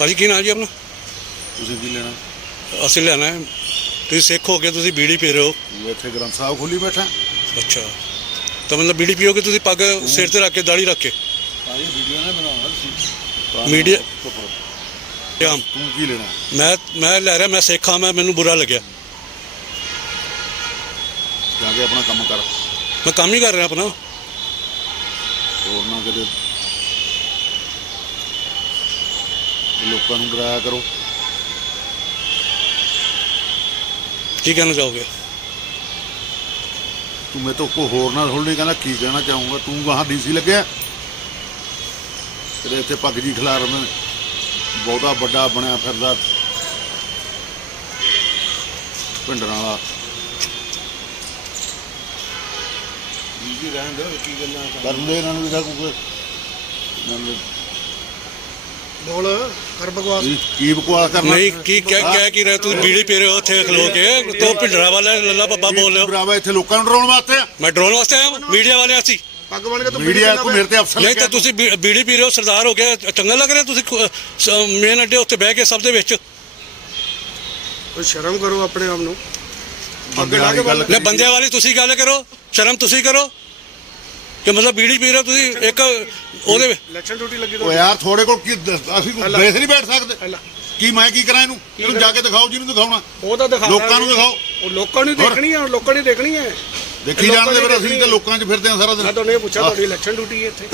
ਭਾਜੀ ਕੀ ਨਾਂ ਜੀ ਆਪਣਾ। ਤੁਸੀਂ ਕੀ ਲੈਣਾ? ਅਸੀਂ ਲੈਣਾ ਹੈ। ਤੁਸੀਂ ਸਿੱਖ ਹੋ ਕੇ ਤੁਸੀਂ ਬੀੜੀ ਪੀ ਰਹੇ ਹੋ। ਮੈਂ ਇੱਥੇ ਗ੍ਰੰਥ ਸਾਹਿਬ ਖੋਲੀ ਬੈਠਾ। ਅੱਛਾ। ਤਾਂ ਮਤਲਬ ਬੀੜੀ ਪੀਓਗੇ ਤੁਸੀਂ ਪੱਗ ਸਿਰ ਤੇ ਰੱਖ ਕੇ ਦਾੜੀ ਰੱਖ ਕੇ? ਸਾਰੀ ਵੀਡੀਓ ਨੇ ਬਣਾਉਣਾ ਸੀ Media- ਆਮ ਤੂੰ ਕੀ ਲੈਣਾ? ਮੈਂ ਮੈਂ ਲੈ ਰਿਹਾ ਮੈਂ ਸਿੱਖ ਹਾਂ ਮੈਂ ਮੈਨੂੰ ਬੁਰਾ ਲੱਗਿਆ। ਜਾ ਕੇ ਆਪਣਾ ਕੰਮ ਕਰ। ਮੈਂ ਕੰਮ ਹੀ ਕਰ ਰਿਹਾ ਆਪਣਾ। ਹੋਰ ਨਾ ਕਿਤੇ ਲੋਕਾਂ ਨੂੰ ਡਰਾਇਆ ਕਰੋ। ਕੀ ਕਹਿਣਾ ਚਾਹੋਗੇ? ਤੂੰ ਮੇਰੇ ਤੋਂ ਕੋ ਹੋਰ ਨਾ ਥੋੜੀ ਕਹਿੰਦਾ ਕੀ ਕਹਿਣਾ ਚਾਹੂੰਗਾ ਤੂੰ ਗਾਹਾਂ ਡੀਸੀ ਲੱਗਿਆ? ਤੇਰੇ ਇੱਥੇ ਪੱਗ ਜੀ ਖਿਲਾਰ ਮੈਂ। ਬਹੁਤਾ ਵੱਡਾ ਬਣਿਆ ਫਿਰਦਾ ਪਿੰਡਰਾਂ ਵਾਲਾ ਜੀ ਰਹਿਣ ਦੇ ਕੀ ਗੱਲਾਂ ਕਰਨ ਦੇ ਇਹਨਾਂ ਨੂੰ ਵੀ ਕੋਈ ਬੋਲ ਕਰ ਬਕਵਾਸ। ਕੀ ਕੀ ਬਕਵਾਸ ਕਰਨਾ? ਨਹੀਂ ਕੀ ਕਹਿ ਕਹਿ ਕੀ ਰਹੇ ਤੁਸੀਂ ਬੀੜੀ ਪੀ ਰਹੇ ਉੱਥੇ ਖਲੋ ਕੇ। ਤੋ ਭਿੰਡਰਾ ਵਾਲਾ ਲੱਲਾ ਬੱਬਾ ਬੋਲ ਰਹੇ ਹੋ ਬਰਾਵਾ ਇੱਥੇ ਲੋਕਾਂ ਨੂੰ ਡਰਾਉਣ ਵਾਸਤੇ ਆ। ਮੈਂ ਡਰੋਨ ਵਾਸਤੇ ਆਇਆ ਮੀਡੀਆ ਵਾਲੇ ਅਸੀਂ ਪੱਗ ਬਣ ਕੇ ਤੂੰ ਮੀਡੀਆ ਕੋ ਮੇਰੇ ਤੇ ਅਫਸਰ ਨਹੀਂ ਤਾਂ ਤੁਸੀਂ ਬੀ- ਬੀੜੀ ਪੀ ਰਹੇ ਹੋ ਸਰਦਾਰ ਹੋ ਗਿਆ। ਚੰਗਾ ਲੱਗ ਰਿਹਾ ਤੁਸੀਂ ਮੇਨ ਅੱਡੇ ਉੱਤੇ ਬਹਿ ਕੇ ਸਭ ਦੇ ਵਿੱਚ। ਕੋਈ ਸ਼ਰਮ ਕਰੋ ਆਪਣੇ ਆਪ ਨੂੰ। ਗੱਲ ਲੈ ਬੰਦਿਆਂ ਵਾਲੀ ਤੁਸੀਂ ਗੱਲ ਕਰੋ ਸ਼ਰਮ ਤੁਸੀਂ ਕਰੋ। ਕਿ ਮਤਲਬ ਬੀੜੀ ਪੀ ਰਹੇ ਹੋ ਤੁਸੀਂ? ਇੱਕ ਉਹਦੇ ਵਿੱਚ। ਇਲੈਕਸ਼ਨ ਡਿਊਟੀ ਲੱਗੀ ਓ ਯਾਰ ਥੋੜੇ ਕੋਲ ਕੀ ਅਸੀਂ ਕੋਈ ਬੈਠ ਨਹੀਂ ਬੈਠ ਸਕਦੇ। ਕੀ ਮੈਂ ਕੀ ਕਰਾਂ ਇਹਨੂੰ? ਇਹਨੂੰ ਜਾ ਕੇ ਦਿਖਾਓ ਜਿਹਨੂੰ ਦਿਖਾਉਣਾ। ਉਹ ਤਾਂ ਦਿਖਾ ਲੋਕਾਂ ਨੂੰ ਦਿਖਾਓ। ਉਹ ਲੋਕਾਂ ਨੂੰ? ਦੇਖਣੀ ਹੈ ਲੋਕਾਂ ਨੇ ਦੇਖਣੀ ਹੈ ਦੇਖੀ ਨੇ ਫਿਰ ਅਸੀਂ ਤਾਂ। ਲੋਕਾਂ 'ਚ ਫਿਰਦੇ ਆ ਸਾਰਾ ਮੈਂ ਦਿਨ ਤੁਹਾਨੂੰ ਇਹ ਪੁੱਛਿਆ। ਤੁਹਾਡੀ ਇਲੈਕਸ਼ਨ ਡਿਊਟੀ ਹੈ ਇੱਥੇ?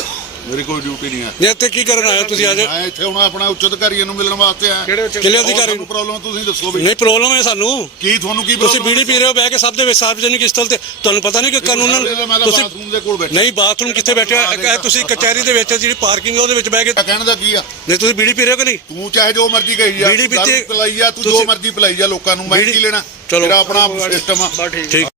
ਮੇਰੀ ਕੋਈ ਡਿਊਟੀ ਨਹੀਂ ਹੈ। ਨੇ ਇੱਥੇ ਕੀ ਕਰਨ ਆਏ ਹੋ ਤੁਸੀਂ ਅੱਜ? ਮੈਂ ਇੱਥੇ ਹੁਣ ਆਪਣਾ ਉੱਚ ਅਧਿਕਾਰੀਆਂ ਨੂੰ ਮਿਲਣ ਵਾਸਤੇ ਆਇਆ। ਕਿਹੜੇ ਉੱਚ ਕਿਲੇ ਅਧਿਕਾਰੀ? ਨੂੰ ਪ੍ਰੋਬਲਮ ਤੁਸੀਂ ਦੱਸੋ ਵੀ। ਨਹੀਂ ਪ੍ਰੋਬਲਮ ਹੈ ਸਾਨੂੰ। ਕੀ ਤੁਹਾਨੂੰ ਕੀ ਤੁਸੀਂ ਬੀੜੀ ਪੀ ਰਹੇ ਹੋ ਬਹਿ ਕੇ ਸਭ ਦੇ ਵਿੱਚ ਸਾਰਵਜਨਿਕ ਸਥਲ ਤੇ ਤੁਹਾਨੂੰ ਪਤਾ ਨਹੀਂ ਕਿ ਕਾਨੂੰਨ ਮੈਂ ਤੁਸੀਂ ਬਾਥਰੂਮ ਦੇ ਕੋਲ ਬੈਠਾ। ਨਹੀਂ ਬਾਥਰੂਮ ਕਿੱਥੇ ਬੈਠੇ ਹੋ ਇਹ ਤੁਸੀਂ ਕਚਹਿਰੀ ਦੇ ਵਿੱਚ ਜਿਹੜੀ ਪਾਰਕਿੰਗ ਹੈ ਉਹਦੇ ਵਿੱਚ ਬਹਿ ਕੇ ਕਹਿਣ ਦਾ ਕੀ ਆ? ਨਹੀਂ ਤੁਸੀਂ ਬੀੜੀ ਪੀ ਰਹੇ ਹੋ ਕਿ ਨਹੀਂ? ਤੂੰ ਚਾਹੇ ਜੋ ਮਰਜ਼ੀ ਕਹੀ ਜਾ ਬੀੜੀ ਪੀਤੀ- ਪਿਲਾਈ ਜਾ ਤੂੰ ਜੋ ਮਰਜ਼ੀ ਪਿਲਾਈ ਜਾ ਲੋਕਾਂ ਨੂੰ ਮੈਂ ਕੀ ਲੈਣਾ? ਚਲੋ। ਤੇਰਾ ਆਪਣਾ ਸਿਸਟਮ ਆ। ਠੀਕ।